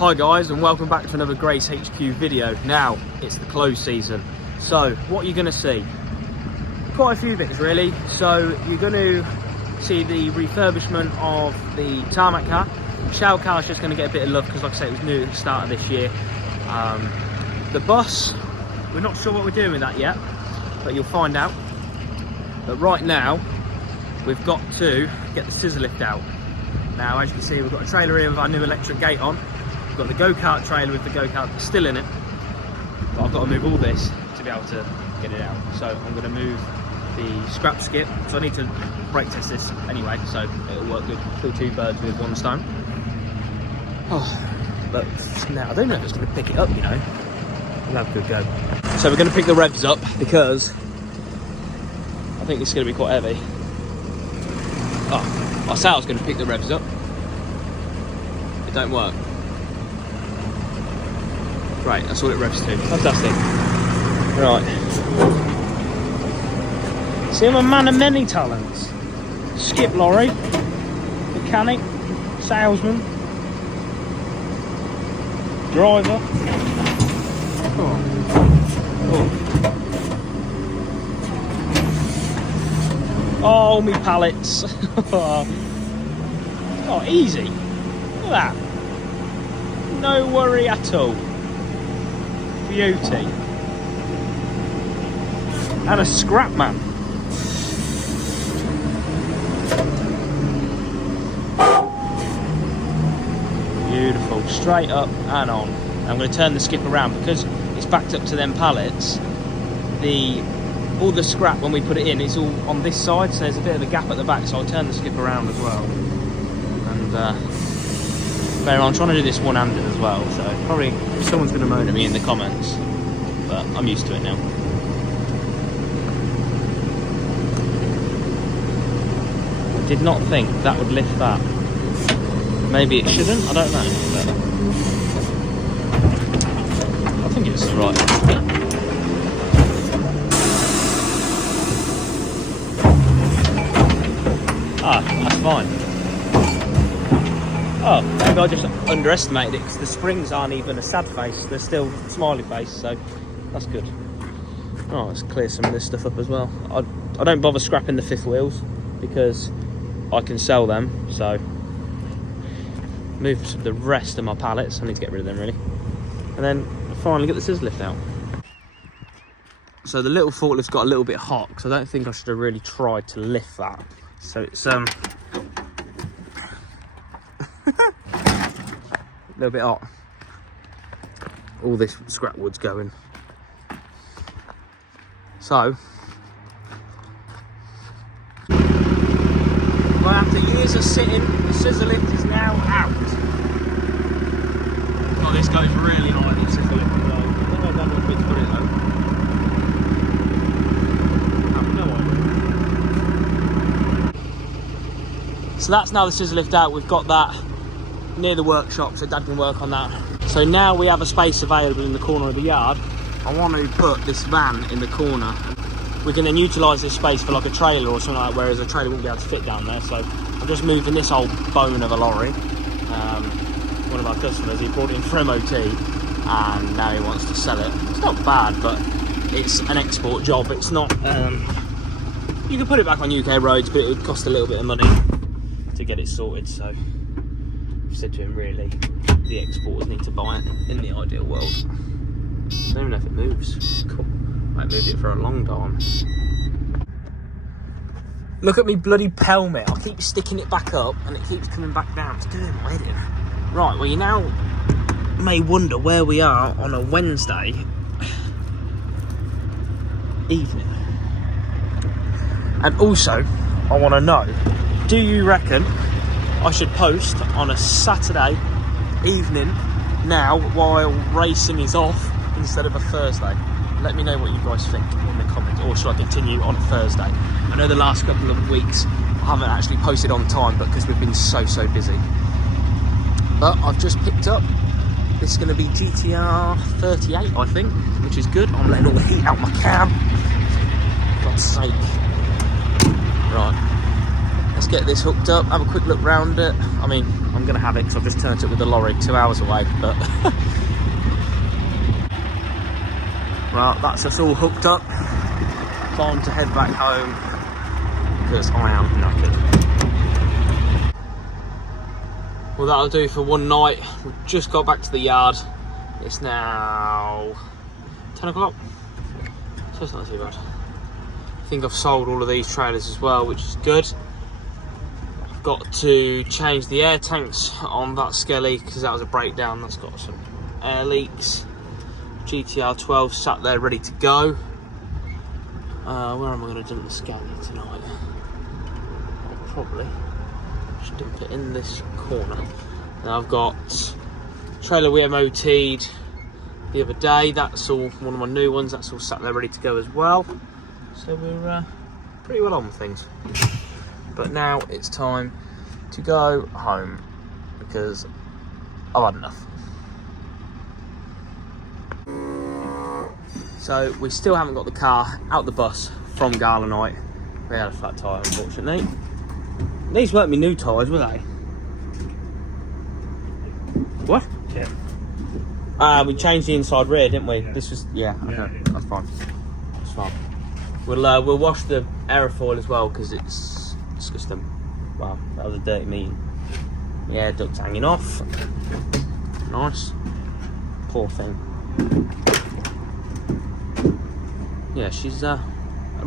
Hi guys, and welcome back to another GraysHQ video. Now, it's the close season. So, what you're going to see? Quite a few bits really. So, you're going to see the refurbishment of the tarmac car. Shell car is just going to get a bit of love because, like I said, it was new at the start of this year. The bus, we're not sure what we're doing with that yet, but you'll find out. But right now, we've got to get the scissor lift out. Now, as you can see, we've got a trailer here with our new electric gate on. We've got the go-kart trailer with the go-kart still in it. But I've got to move all this to be able to get it out. So I'm going to move the scrap skip. So I need to brake test this anyway, so it'll work good. Kill two birds with one stone. Oh, but now I don't know if it's going to pick it up, you know. We'll have a good go. So we're going to pick the revs up because I think it's going to be quite heavy. Oh, I said I was going to pick the revs up. It don't work. Great, that's all it revs to. Fantastic. Right. See, I'm a man of many talents. Skip lorry, mechanic, salesman, driver. Oh, me pallets. Oh, easy. Look at that. No worry at all. Beauty. And a scrap man. Beautiful. Straight up and on. I'm going to turn the skip around because it's backed up to them pallets. All the scrap, when we put it in, it's all on this side, so there's a bit of a gap at the back, so I'll turn the skip around as well. And I'm trying to do this one-handed as well, so probably someone's going to moan at me in the comments, but I'm used to it now. I did not think that would lift that. Maybe it shouldn't, I don't know, but I think it's right. Ah, that's fine. Oh, maybe I just underestimated it because the springs aren't even a sad face, they're still smiley face, so that's good. Oh, let's clear some of this stuff up as well. I don't bother scrapping the fifth wheels because I can sell them, so move the rest of my pallets. I need to get rid of them really. And then finally get the scissor lift out. So the little forklift's got a little bit hot because I don't think I should have really tried to lift that. So it's a little bit hot. All this scrap wood's going. So well, after years of sitting, the scissor lift is now out. Oh, this goes really high, this scissor lift though. I don't know what bit to put it though. I have no idea. So that's now the scissor lift out. We've got that near the workshop, so Dad can work on that. So now we have a space available in the corner of the yard. I want to put this van in the corner. We can then utilise this space for like a trailer or something like that, whereas a trailer wouldn't be able to fit down there. So I'm just moving this old bone of a lorry. One of our customers, he brought it in for MOT and now he wants to sell it. It's not bad, but it's an export job. It's not, you can put it back on UK roads, but it would cost a little bit of money to get it sorted. So I've said to him, really, the exporters need to buy it in the ideal world. I don't even know if it moves. Cool. I haven't moved it for a long time. Look at me bloody helmet. I keep sticking it back up and it keeps coming back down. It's doing my head in. Right, well, you now may wonder where we are on a Wednesday evening. And also, I want to know, do you reckon I should post on a Saturday evening now while racing is off instead of a Thursday? Let me know what you guys think in the comments, or should I continue on a Thursday? I know the last couple of weeks I haven't actually posted on time, but because we've been so busy. But I've just picked up, this is going to be GTR 38 I think, which is good. I'm letting all the heat out my cab, God's sake. Right, let's get this hooked up, have a quick look round it. I mean, I'm going to have it because I've just turned it with the lorry 2 hours away, but well, that's us all hooked up. Time to head back home because I am knackered. Well, that'll do for one night. We've just got back to the yard. It's now 10 o'clock, so it's not too bad. I think I've sold all of these trailers as well, which is good. I've got to change the air tanks on that Skelly because that was a breakdown. That's got some air leaks. GTR 12 sat there ready to go. Where am I going to dump the Skelly tonight? Probably just dump it in this corner. Now I've got trailer we MOT'd the other day. That's all one of my new ones. That's all sat there ready to go as well. So we're pretty well on with things. But now it's time to go home because I've had enough. So we still haven't got the car out the bus from Garlanite. We had a flat tyre, unfortunately. These weren't my new tyres, were they? What? Yeah. We changed the inside rear, didn't we? This was, yeah, okay, that's fine. That's fine. We'll wash the aerofoil as well because it's disgusting. Wow, that was a dirty meeting. The air duct's hanging off. Nice. Poor thing. Yeah, she's a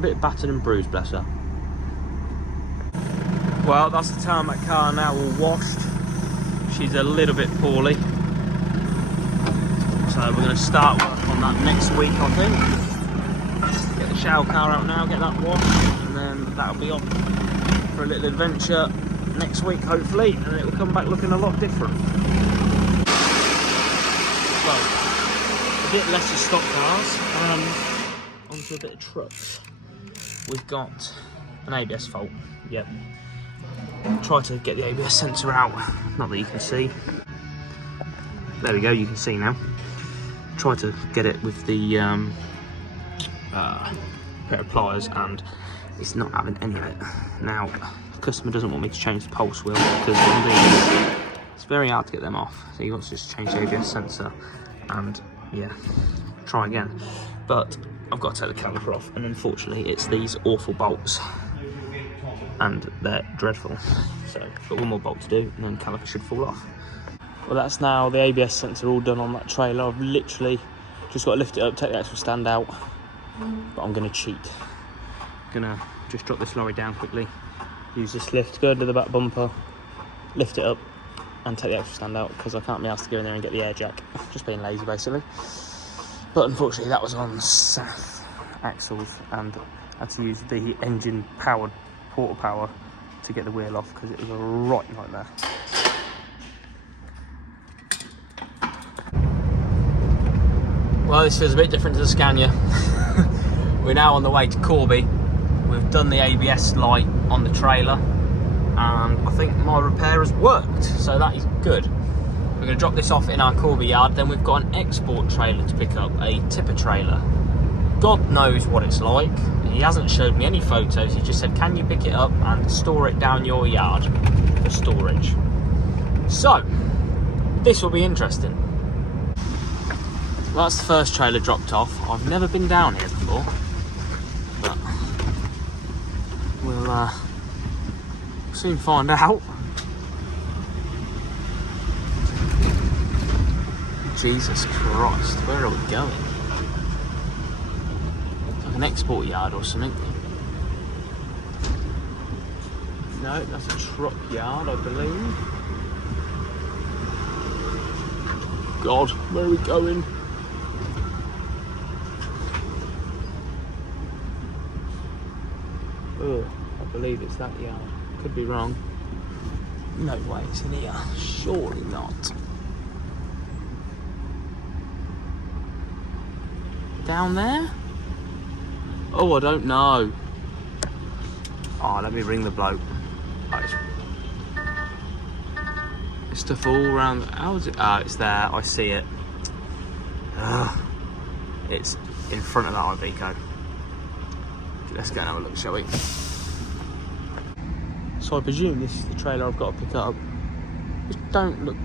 bit battered and bruised, bless her. Well, that's the tarmac car now all washed. She's a little bit poorly. So we're going to start work on that next week, I think. Get the shower car out now, get that washed, and then that'll be off for a little adventure next week, hopefully, and it will come back looking a lot different. Well, a bit less of stock cars, onto a bit of trucks. We've got an ABS fault, yep. Try to get the ABS sensor out, not that you can see. There we go, you can see now. Try to get it with the pair of pliers and it's not having any of it. Now, the customer doesn't want me to change the pulse wheel because on these, it's very hard to get them off. So he wants to just change the ABS sensor and yeah, try again. But I've got to take the caliper off and unfortunately it's these awful bolts. And they're dreadful. So I've got one more bolt to do and then caliper should fall off. Well, that's now the ABS sensor all done on that trailer. I've literally just got to lift it up, take the actual stand out, but I'm going to cheat. Gonna just drop this lorry down quickly, use this lift, go to the back bumper, lift it up and take the actual stand out because I can't be asked to go in there and get the air jack. Just being lazy basically. But unfortunately that was on SAF axles and I had to use the engine powered porta power to get the wheel off because it was a right nightmare. Well, this feels a bit different to the Scania. We're now on the way to Corby. We've done the ABS light on the trailer and I think my repair has worked, so that is good. We're going to drop this off in our Corby yard, then we've got an export trailer to pick up, a tipper trailer. God knows what it's like. He hasn't showed me any photos, he just said can you pick it up and store it down your yard for storage. So, this will be interesting. Well, that's the first trailer dropped off. I've never been down here before, but we'll soon find out. Jesus Christ, where are we going? Like an export yard or something. No, that's a truck yard, I believe. God, where are we going? Oh, I believe it's that yard. Could be wrong. No way it's in here. Surely not. Down there? Oh, I don't know. Oh, let me ring the bloke. There's stuff all around. How is it? Ah, it's there. I see it. It's in front of that Iveco. Let's go and have a look, shall we? So I presume this is the trailer I've got to pick up. Just don't look...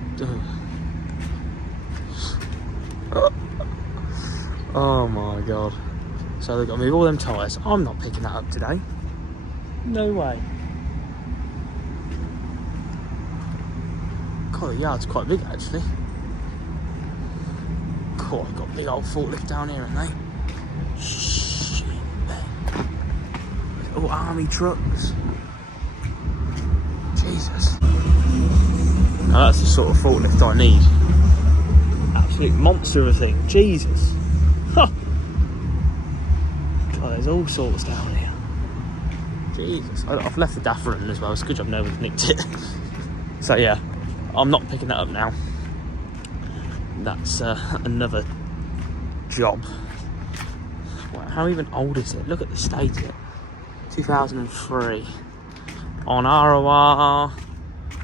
Oh my god. So they've got to move all them tyres. I'm not picking that up today. No way. God, the yard's quite big actually. God, I've got a big old forklift down here, haven't they? Shit, man. All army trucks. Jesus. Now that's the sort of forklift I need. Absolute monster of a thing. Jesus. Huh. God, there's all sorts down here. Jesus. I've left the DAF running as well. It's a good job no one's nicked it. So yeah, I'm not picking that up now. That's another job. Wow, how even old is it? Look at the state of it. 2003. On ROR.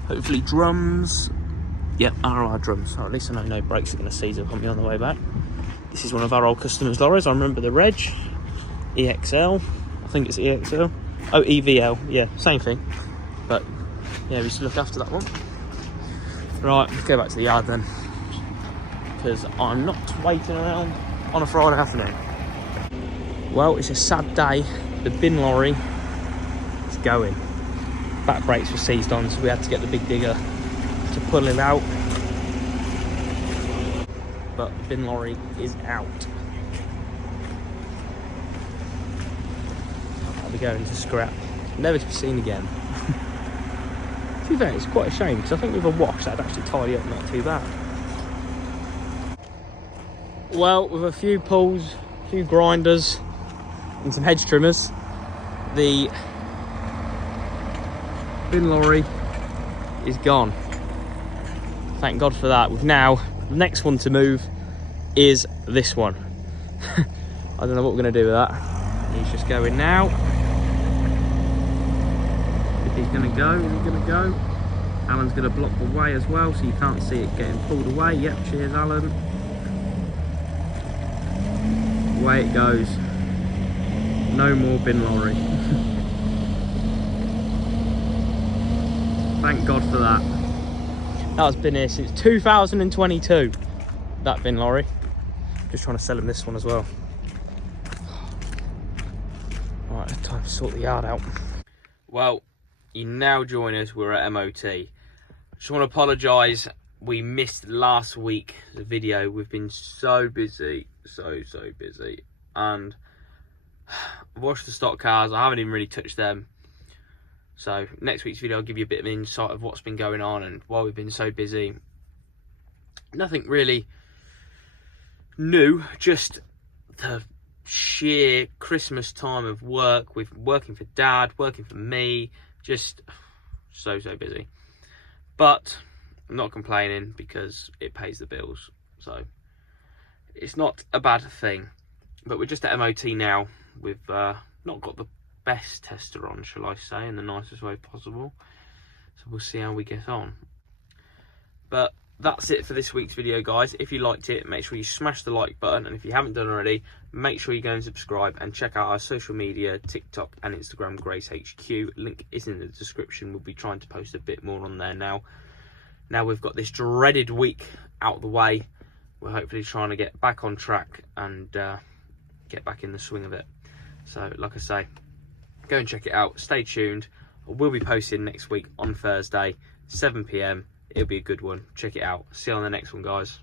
Hopefully drums. Yep, ROR drums. Or at least I know no brakes are going to seize up on me on the way back. This is one of our old customers' lorries. I remember the reg. EXL. I think it's EXL. Oh, EVL. Yeah, same thing. But yeah, we should look after that one. Right, let's go back to the yard then. Because I'm not waiting around on a Friday afternoon. Well, it's a sad day. The bin lorry is going. Back brakes were seized on, so we had to get the big digger to pull it out. But the bin lorry is out. I'll be going to scrap, never to be seen again. To be fair, it's quite a shame because I think with a wash that'd actually tidy up not too bad. Well, with a few pulls, a few grinders and some hedge trimmers, the bin lorry is gone. Thank God for that. We've now, the next one to move is this one. I don't know what we're going to do with that. He's just going now. If he's going to go, is he going to go? Alan's going to block the way as well, so you can't see it getting pulled away. Yep, cheers Alan. Away it goes. No more bin lorry. Thank God for that. That's been here since 2022, that bin lorry. Just trying to sell him this one as well. Right, it's time to sort the yard out. Well, you now join us, we're at MOT. Just want to apologise, we missed last week's video. We've been so busy, so busy. And I've washed the stock cars, I haven't even really touched them. So next week's video I'll give you a bit of an insight of what's been going on and why we've been so busy. Nothing really new, just the sheer Christmas time of work, with working for Dad, working for me, just so busy. But I'm not complaining because it pays the bills, so it's not a bad thing. But we're just at MOT now. We've not got the best tester on, shall I say, in the nicest way possible, so we'll see how we get on. But that's it for this week's video, guys. If you liked it, make sure you smash the like button, and if you haven't done already, make sure you go and subscribe and check out our social media, TikTok and Instagram, GraysHQ. Link is in the description. We'll be trying to post a bit more on there now we've got this dreaded week out of the way. We're hopefully trying to get back on track and get back in the swing of it. So like I say, go and check it out. Stay tuned. We'll be posting next week on Thursday, 7 PM. It'll be a good one. Check it out. See you on the next one, guys.